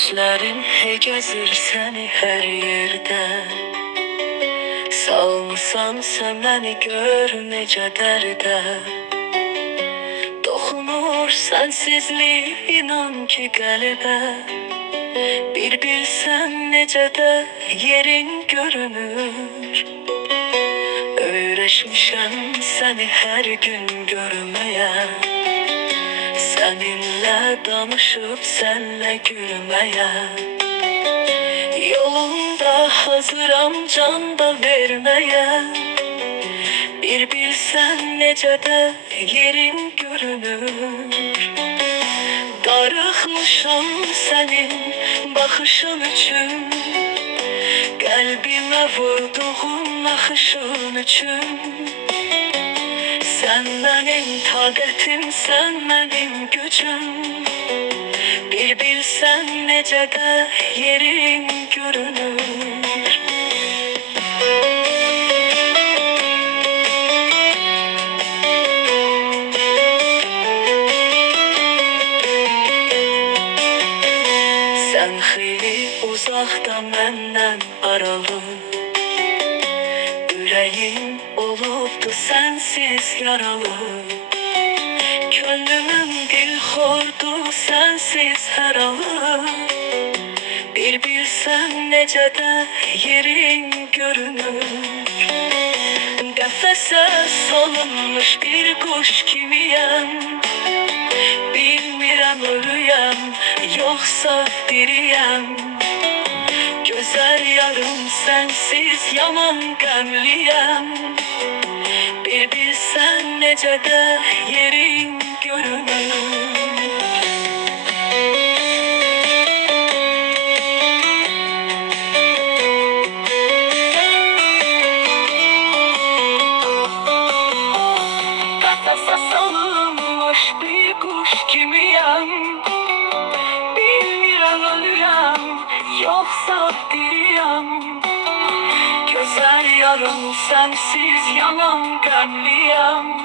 Gözlerim gezir seni her yerde. Salmısan sen beni gör necə dərdə. Dokunur sensizlik inan ki qəlbə. Bir bilsən necə də yerin görünür. Öyrəşmişəm səni hər gün görməyə. Seninle danışıp senle gülmeye. Yolunda hazıram can da vermeye. Bir bilsen necə də yerin görünür. Darıxmışam senin baxışın üçün. Qəlbimə vurduğun naxışın üçün. Sen benim taqətim, sen benim gücüm. Bir bilsen necə də yerin görünür. Sen xeyli uzaqda məndən aralı. Ürəyim olubdu sensiz yaralı. Könlümün dilxordu sensiz hər alı. Bir bilsən necə də yerin görünür. Qəfəsə salınmış bir quş kimiyəm. Bilmirəm ölüyəm, yoxsa diriyəm. Gözəl yarım sensiz yaman qəmliyəm. Bir bilsən necə də yerin görünür. Qəfəsə salınmış bir quş kimiyəm. Bilmirəm ölüyəm, yoxsa diriyəm. Gözəl yarım sensiz yaman qəmliyəm.